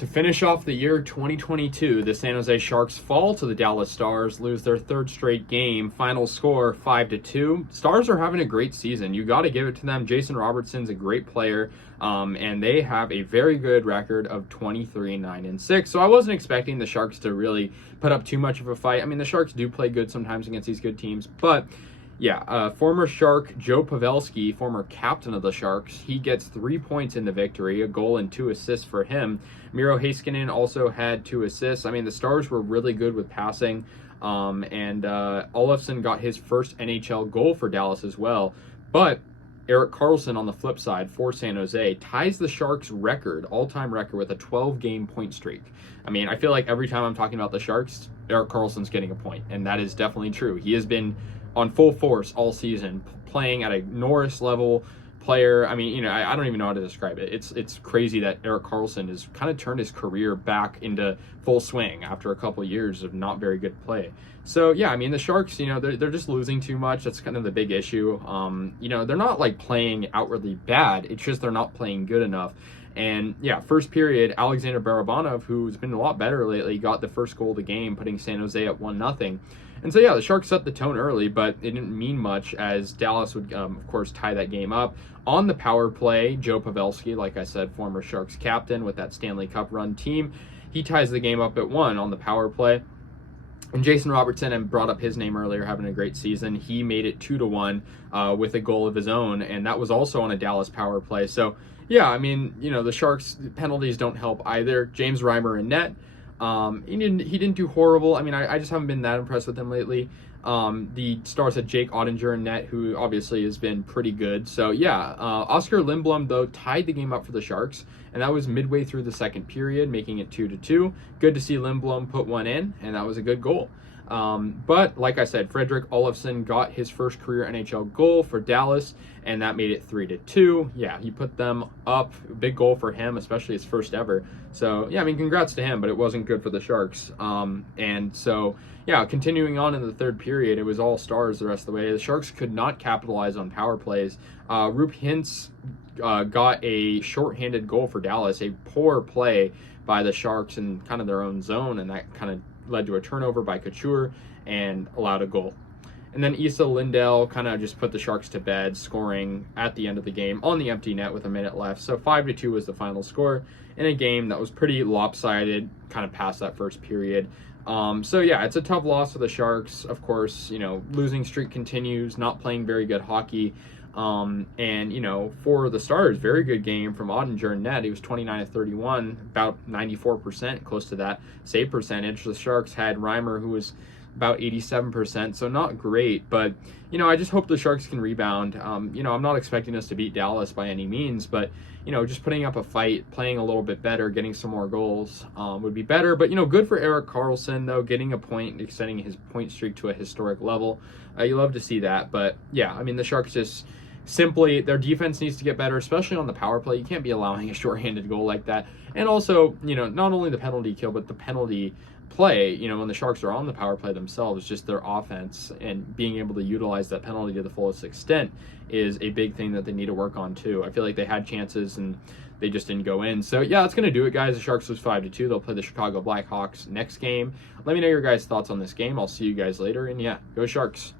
To finish off the year 2022, the San Jose Sharks fall to the Dallas Stars, lose their third straight game. Final score 5-2. Stars are having a great season. You got to give it to them. Jason Robertson's a great player, and they have a very good record of 23-9-6. So I wasn't expecting the Sharks to really put up too much of a fight. I mean, the Sharks do play good sometimes against these good teams, but yeah, former Shark Joe Pavelski, former captain of the Sharks, he gets 3 points in the victory, a goal and 2 assists for him. Miro Heiskanen also had 2 assists. I mean, the Stars were really good with passing, and Olofsson got his first NHL goal for Dallas as well. But Erik Karlsson on the flip side for San Jose ties the Sharks' record, all-time record, with a 12-game point streak. I mean, I feel like every time I'm talking about the Sharks, Erik Karlsson's getting a point, and that is definitely true. He has been on full force all season, playing at a Norris level player. I mean, I don't even know how to describe it. It's crazy that Erik Karlsson has kind of turned his career back into full swing after a couple of years of not very good play. So yeah, I mean, the Sharks, they're just losing too much. That's kind of the big issue. They're not like playing outwardly bad. It's just they're not playing good enough. And yeah, first period, Alexander Barabanov, who's been a lot better lately, got the first goal of the game, putting San Jose at 1-0. And so yeah, the Sharks set the tone early, but it didn't mean much as Dallas would, of course, tie that game up. On the power play, Joe Pavelski, like I said, former Sharks captain with that Stanley Cup run team, he ties the game up at 1 on the power play. And Jason Robertson, I brought up his name earlier, having a great season. He made it 2-1 with a goal of his own, and that was also on a Dallas power play. So yeah, I mean, the Sharks penalties don't help either. James Reimer in net. He didn't do horrible. I mean, I just haven't been that impressed with him lately. The Stars had Jake Ottinger in net, who obviously has been pretty good. So yeah, Oscar Lindblom, though, tied the game up for the Sharks, and that was midway through the second period, making it 2-2. Good to see Lindblom put one in, and that was a good goal. But like I said, Fredrik Olofsson got his first career NHL goal for Dallas, and that made it 3-2. Yeah, he put them up. Big goal for him, especially his first ever. So yeah, I mean, congrats to him, but it wasn't good for the Sharks. And so yeah, continuing on in the third period, it was all Stars the rest of the way. The Sharks could not capitalize on power plays. Rupe Hintz got a shorthanded goal for Dallas, a poor play by the Sharks in kind of their own zone, and that kind of led to a turnover by Couture and allowed a goal. And then Esa Lindell kind of just put the Sharks to bed, scoring at the end of the game on the empty net with a minute left. So 5-2 was the final score in a game that was pretty lopsided, kind of past that first period. So yeah, it's a tough loss for the Sharks. Of course, losing streak continues, not playing very good hockey. And for the Stars, very good game from Ottinger in net. He was 29-31, about 94%, close to that save percentage. The Sharks had Reimer, who was about 87%, so not great, but I just hope the Sharks can rebound. I'm not expecting us to beat Dallas by any means, but just putting up a fight, playing a little bit better, getting some more goals would be better. But good for Erik Karlsson, though, getting a point, extending his point streak to a historic level. You love to see that. But yeah, I mean, the Sharks just simply, their defense needs to get better, especially on the power play. You can't be allowing a shorthanded goal like that. And also, not only the penalty kill, but the penalty play, when the Sharks are on the power play themselves, just their offense and being able to utilize that penalty to the fullest extent is a big thing that they need to work on too. I feel like they had chances and they just didn't go in. So yeah, that's going to do it, guys. The Sharks lose 5-2. They'll play the Chicago Blackhawks next game. Let me know your guys' thoughts on this game. I'll see you guys later, and yeah, go Sharks.